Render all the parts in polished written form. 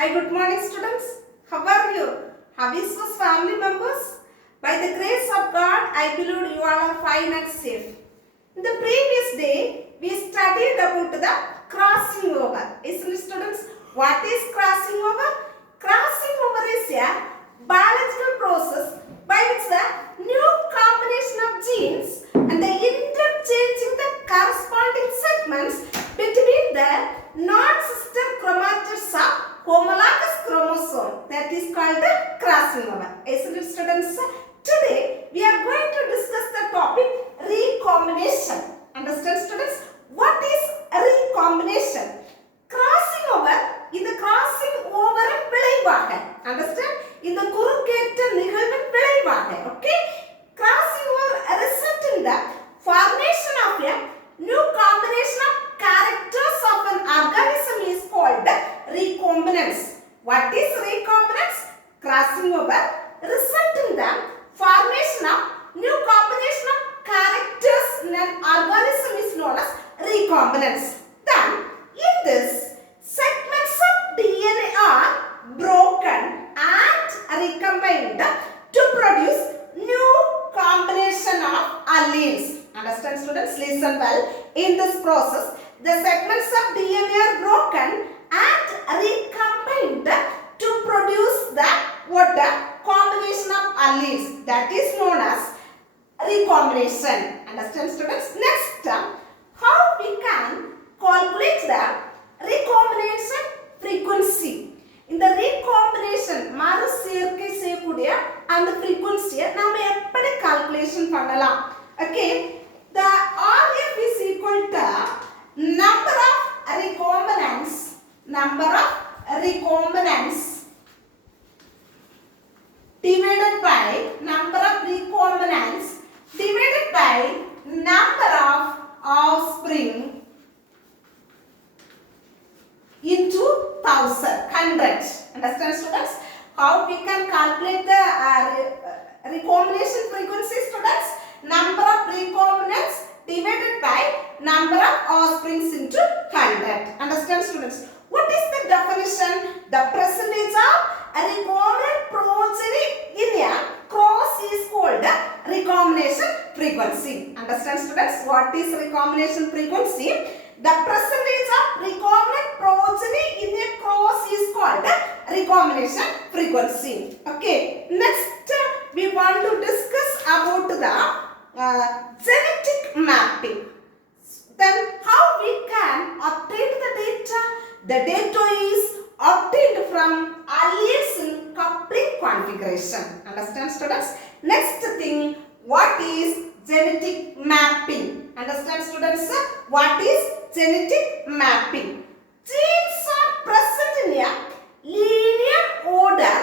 Hi, good morning students. How are you? How is your family members? By the grace of God, I believe you all are fine and safe. In the previous day, we studied about the crossing over. Isn't it, students? What is crossing over? Crossing over is a biological process by which the new combination of genes and the interchanging the corresponding segments between the non-sister chromatids of homologous chromosome, that is called the crossing over. Isn't it, students? Today we are going to discuss the topic recombination. Understand, students? What is recombination? Crossing over in the crossing over விளைவாக. Understand? In the குறுக்கேற்ற நிகழ்வின் விளைவாக. Okay? Crossing over result in the formation of a new combination of characters of an organism is called recombinance. What is recombinance? Crossing over result in the formation of new combination of characters in an organism is known as recombinance. Then, in this, segments of DNA are broken and recombined to produce new combination of alleles. Understand, students? Listen well. In this process, the segments of DNA are broken and recombined to produce the combination of alleles, that is known as recombination. Understand, students? Next, how we can calculate the recombination frequency. In the recombination மறு சேர்க்கை செய்யக்கூடிய அந்த frequency நாம எப்படி calculation பண்ணலாம்? Okay, the RF is equal to number of recombinants divided by number of recombinants divided by number of offspring into 100. Understand, students? How we can calculate the recombination frequency, students? Number of recombinants divided by number of offsprings into 100. Understand, students? What is the definition? The percentage of recombinant progeny in a cross is called recombination frequency. Understand, students? What is recombination frequency? The percentage of recombinant progeny in a cross is called recombination frequency. Okay, next we want to discuss about the genetic mapping. Then how we can obtain the data? The data is obtained from alleles in coupling configuration. Understand, students? Next thing, what is genetic mapping? Understand, students? What is genetic mapping? Genes are present in a linear order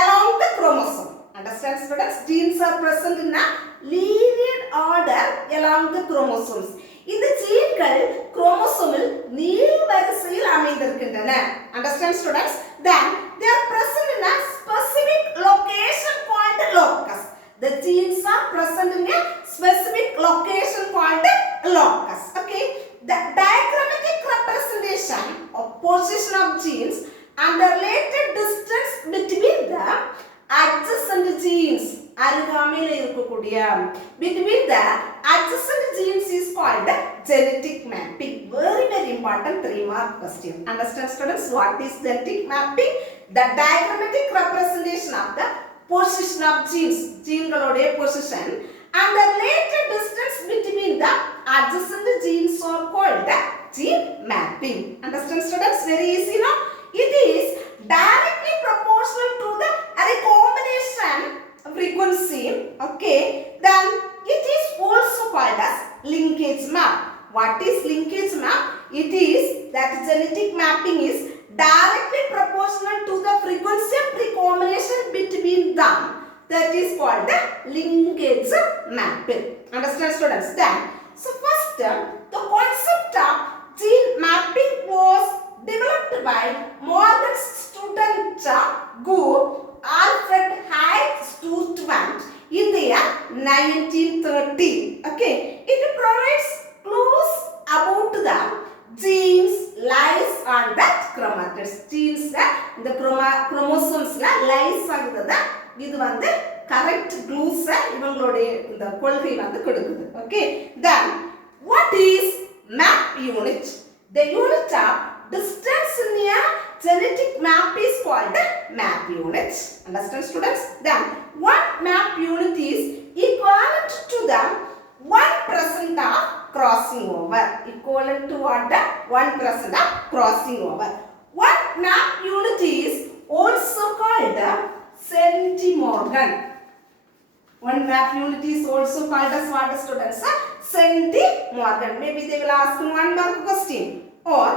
along the chromosome. Understand, students? Genes are present in a linear order along the chromosomes. இந்த ஜீன்கள் குரோமோசோமில் நீள்வரிசையில் அமைந்திருக்கின்றன. Understand, students? Then they are present in a specific location called locus. The genes are present in a specific location called locus. Okay? The diagrammatic representation of position of genes and the related distance between the adjacent genes அருகாமையில் இருக்கக்கூடிய between the adjacent genes is called genetic mapping. Very important 3-mark question. Understand, students? What is genetic mapping? The diagrammatic representation of the position of genes, geneகளுடைய position and the related distance between the adjacent genes are called gene mapping. Understand, students? Very easy, no? It is directly proportional to the recombination frequency. Okay, then it is also called as linkage map. What is linkage map? It is that genetic mapping is directly proportional to the frequency of recombination between them. That is called the linkage mapping. Understand, students? Then, so first, the concept of gene mapping was developed by Morgan's student group Alfred Stuttwant in the year 1930. Okay, it provides clues about the genes lies on the chromatids. Genes இந்த குரோமோசோம்ஸ்ல lies ஆகுது. இது வந்து correct clues இவங்களுடைய இந்த கொள்கை வந்து கொடுக்குது. Okay, then what is map unit? The unit of distance in a genetic map is called map unit. Understand students? Then one map unit is equivalent to the 1% of crossing over. Equivalent to what? 1% of crossing over. One map unit is also called centimorgan. One map unit is also called as what, students? Centimorgan. Maybe they will ask 1 mark question or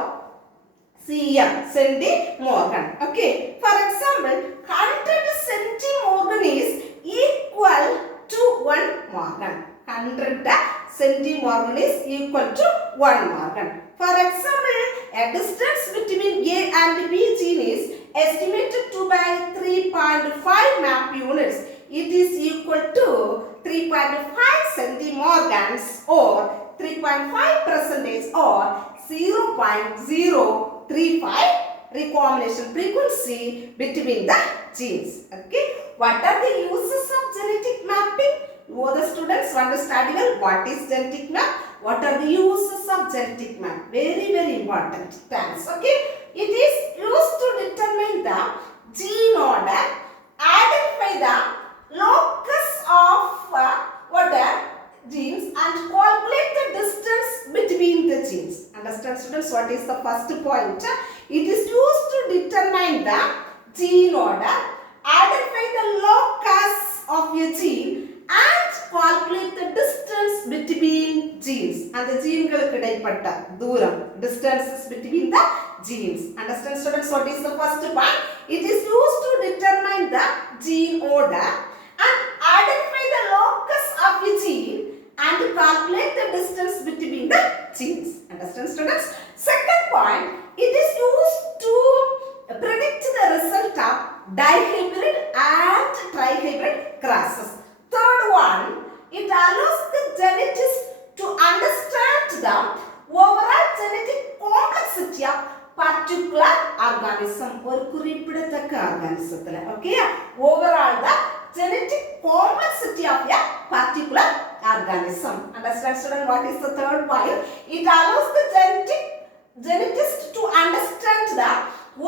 CM, centimorgan. Okay. For example, 100 centimorgan is equal to 1 morgan. 100 centimorgan is equal to 1 morgan. For example, a distance between A and B gene is estimated to be 3.5 map units. It is equal to 3.5 centimorgans or 3.5% or 0.035 recombination frequency between the genes. Okay, what are the uses of genetic mapping? You the students want to study well what is genetic map, what are the uses of genetic map. Very important. Thanks. Okay, it is used to determine the gene order, identify the locus of genes and calculate the distance between the genes. Understand students what is the first point? It is used to determine the gene order, identify the locus of a gene and calculate the distance between genes. And the gene கிடைப்பட்ட தூரம், distances between the genes. Understand students what is the first point? It is used to determine the gene order and identify the locus of a gene and calculate the distance between the genes. Understand students? Second point, it is used to predict the result of dihybrid and trihybrid crosses. Third one, it allows the genetist to understand the overall genetic complexity of particular organism. ஒரு குறிப்பிடத்தக்க organismத்துல. Okay, overall the genetic complexity of a particular organism. Understand student what is the third point? It allows the genetist to understand the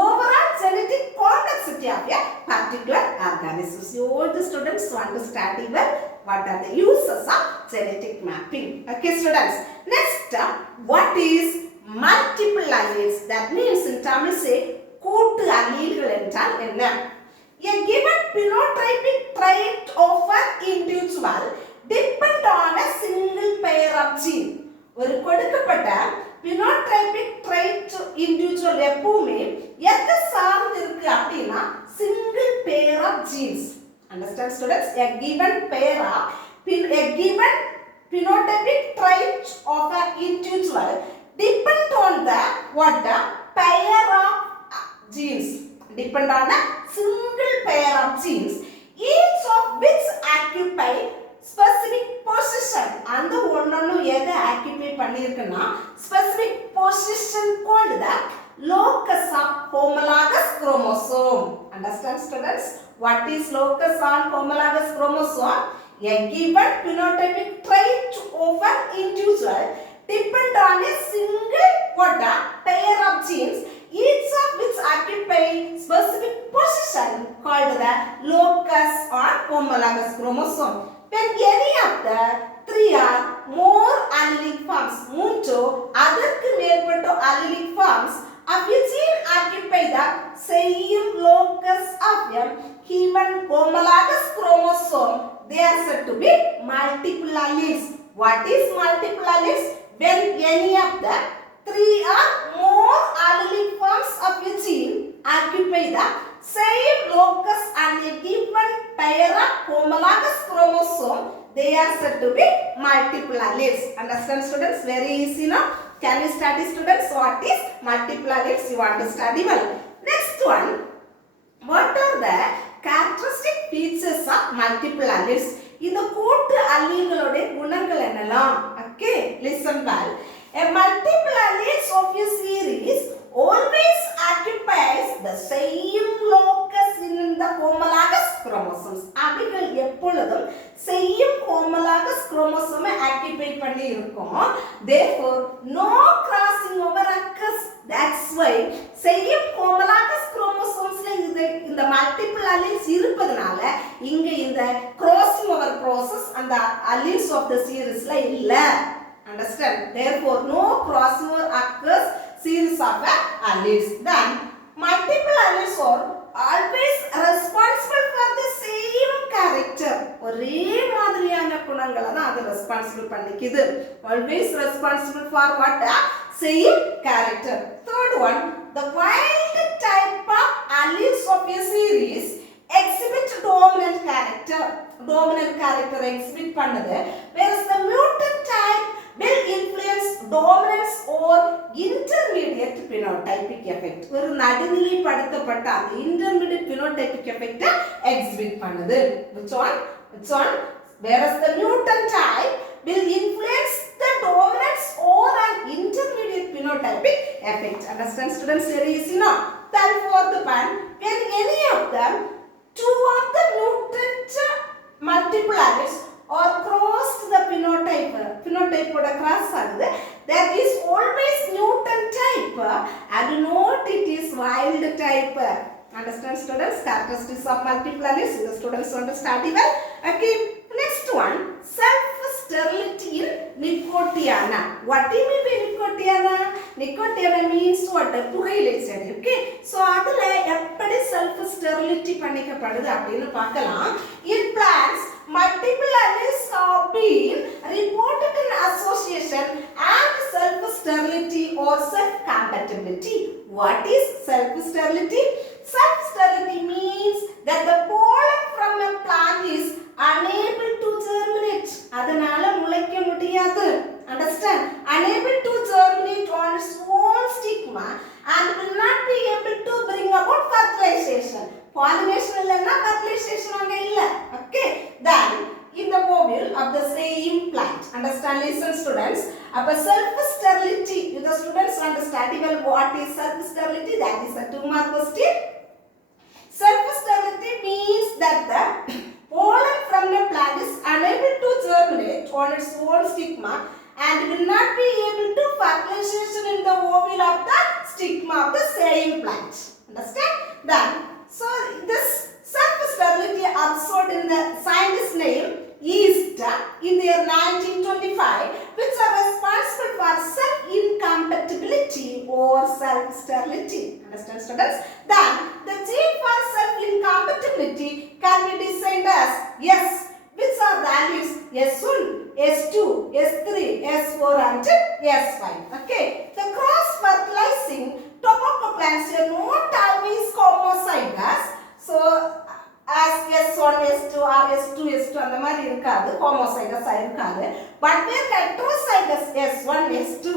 overall genetic complexity of a particular organism. So all the students want to study well what are the uses of genetic mapping. Okay students, next what is multiple alleles? That means in Tamil say கூட்டு அல்லீல்கள் என்றால் என்ன? A given phenotypic trait of an individual depend on a single pair of gene. ஒரு கொடுக்கப்பட்ட phenotypic trait individual எப்பவுமே எதை சார்ந்து இருக்கு அப்படினா single pair of genes. Understand students? A given phenotypic trait of an individual depend on the pair of genes. Depend on a single pair of genes, each of which occupy specific position. And the one எதை occupy பண்ணிருக்குன்னா specific position called the locus of homologous chromosome. Understand students? What is locus on homologous chromosome? A given phenotypic trait of an individual depend on a single pair of genes, each of which occupy specific position called the locus on homologous chromosome. When any of the three or more allelic forms, மூன்று அதற்கு மேற்பட்ட allelic forms of a gene occupy the same locus of a given homologous chromosome, they are said to be multiple alleles. What is multiple alleles? When any of the three or more allelic forms of a gene occupy the same locus on a given pair of homologous chromosome, they are said to be multiple alleles. Understand students? Very easy now. Can you study students what is multiple alleles? You want to study well. Next one, what are the characteristic features of multiple alleles? இந்த கூட்டு அல்லீல்களோட குணங்கள் என்னலாம்? Okay, listen well. A multiple alleles of a series always occupies the same locus in the homologous chromosomes. அவைகள் எப்பொழுதும் same homologous chromosome occupy பண்ணி இருக்கும். Therefore, no crossing over occurs. That's why same homologous chromosomes இந்த multiple alleles இருப்பதனால இங்க இந்த crossing over process and the alleles of the series இல்ல. Understand? Therefore, no crossover occurs series of alleles. Then, multiple alleles are always responsible for the same character. ஒரே மாதிரியான குணங்களை தான் அது responsible பண்ணிக்குது. Always responsible for what? Same character. Third one, the wild type of alleles of a series exhibit dominant character. Dominant character exhibit பண்ணுது. Whereas the mutant type will influence dominance or intermediate phenotypic effect. ஒரு நடுநிலைப்படுத்தப்பட்ட அந்த intermediate phenotypic effect exhibit பண்ணுது. Which one? Whereas the mutant type will influence the dominance or an intermediate phenotypic effect. Understand, students? Very easy, no? Then fourth one, when any of them, two of the mutant multiple alleles or crossed the phenotype oda cross agudhu, there is always mutant type and not it is wild type. Understand, students? Characteristics of multiple alleles. The students understand well. Okay, next one, self-sterility in Nicotiana. What do you mean by Nicotiana? Nicotiana means what? புகையிலை செடி. Okay, so அதுல எப்படி self-sterility பண்ணிக்கப்படுது அப்படின்னு பார்க்கலாம். In plants, multiple alleles have been reported in association and self-sterility or self-compatibility. What is self-sterility? Self-sterility means that the pollen from a plant is unable to germinate. அதனால முளைக்க முடியாது. Understand? Unable to germinate on its own stigma and will not be able to bring about fertilization. Pollination இல்லனா fertilization அங்க இல்ல. Okay? Then in the ovule of the same plant. Understand? Listen, students. அப்ப self-sterility. The students understand well what is self-sterility? That is a 2-mark question. Self-sterility means that the pollen from the plant is unable to germinate on its own stigma and will not be able to fertilization in the ovule of the stigma of the same plant. Understand? Then, so this self-sterility observed in the scientist name Yeast in the year 1925, which are responsible for self-incompatibility or self-sterility. Understand, students? Then, the gene for self-incompatibility can be designed as S, which are values S1, S2, S3, S4 and S5. Okay. The cross-fertilizing tobacco plants are not always homozygous. So, as S1, S2 or S2, S2 அந்த மாதிரி இருக்காது, homozygous இருக்காது. But we are heterozygous S1, S2,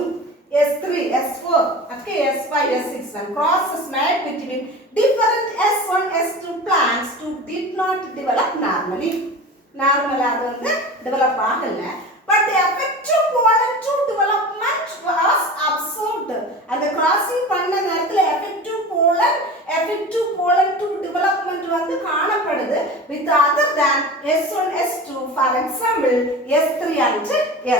S3, S4, okay, S5, S6. When crosses made between different S1, S2 plants did not develop normally. Normal அது வந்து develop ஆகல. But the effective pollen to development was observed. And the crossing பண்ண நேரத்துல effective pollen to development வந்து காணப்படுது with other than S1, S2, for example S3 and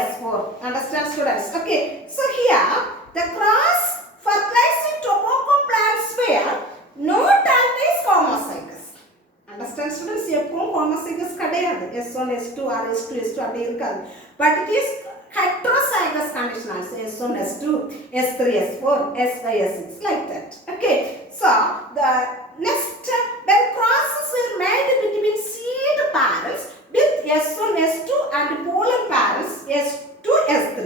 S4. Understand, students? Okay, so here the cross fertilizing tobacco plants were not always homozygous. Understand, students? எப்பவும் homozygous கிடையாது. S1, S2 or S2, S2 அப்படி இருக்காது. But it is heterozygous condition also. S1, S2, S3, S4, S5, S6 like that. Okay. So the next when crosses were made between seed parents with S1, S2 and pollen parents S2, S3,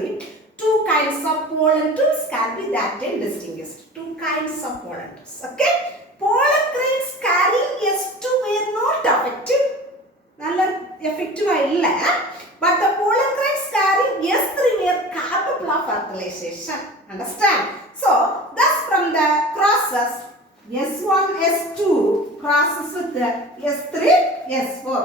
two kinds of pollen tubes can be that time distinguished. Two kinds of pollen tubes. Okay. Pollen grains carrying S2 were not effective. நல்ல effective இல்ல. But the pollen grains carrying S3 were capable of fertilization. Understand? So, thus from the crosses, S1, S2 crosses with the S3, S4.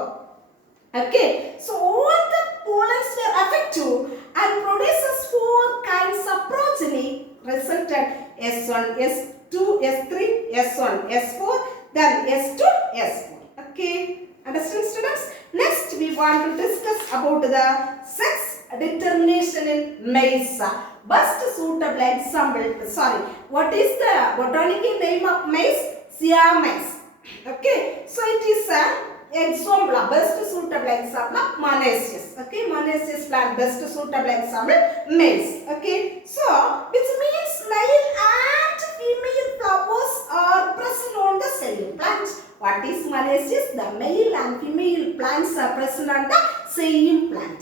Okay. So, all the pollens were effective and produces 4 kinds of progeny resulted S1, S2, S2, S3, S1, S4, then S2, S4. Okay, understand students? Next we want to discuss about the sex determination in maize. Best suitable example, sorry, what is the botanical name of maize? Siamese. Okay, so it is an example, best suitable example of monoecious. Okay, monoecious plant, best suitable example, maize. Okay, so which means male and female flowers are present on the same plant. What is monoecious? The male and female plants are present on the same plant.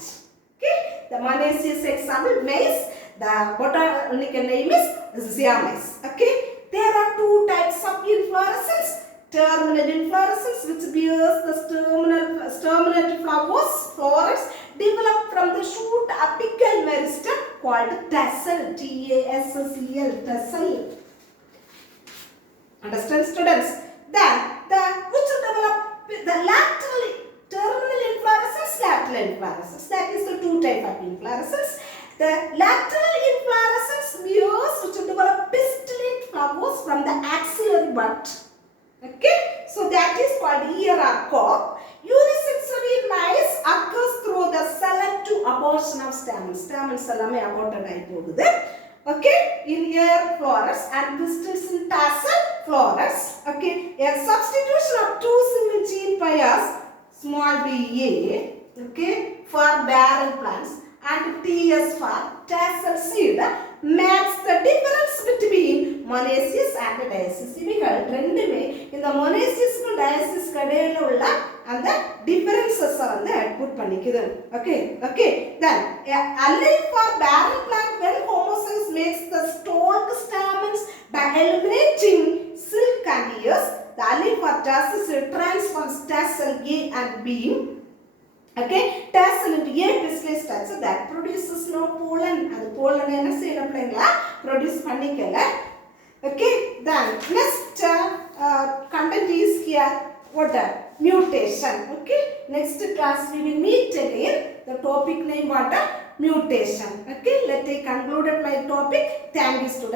Okay, the monoecious example maize. The botanical name is Siamese. Okay, there are two types of inflorescence. Terminal inflorescence, which bears the terminate flowers developed from the shoot apical meristem called tassel. T-A-S-S-E-L, tassel. Understand students? Then which develop the lateral terminal inflorescence, lateral inflorescence. That is the two type of inflorescence. The lateral inflorescence bears which develop pistillate flowers from the axillary bud. Okay, so that is called ear or cob. Unisexual maize occurs through the selective abortion of stamens. Stamens allame aborted aayipogudhu. Okay, in ear florets and pistils in tassel florets. Okay, a substitution of two single gene pairs, small b a, okay, for barren plants and TS for tassel seed makes the difference between monoecious and dioecious. இவைகள் ரெண்டுமே இந்த monoecious and dioecious கடையில உள்ள அந்த differences வந்து put பண்ணிக்குது. Okay, then allied for barren plant when homozygous makes the stalk stamens by eliminating silk and ears. The allied for tassel transforms tassel A and B. Okay, tassel into A pistillate structure that produces no pollen. And pollen என்ன செய்யணும் பிள்ளைங்களா produce பண்ணிக்கல. Okay, then next content is here. What? Mutation. Okay, next class we will meet again. The topic name what? Mutation. Okay, let me conclude my topic. Thank you students.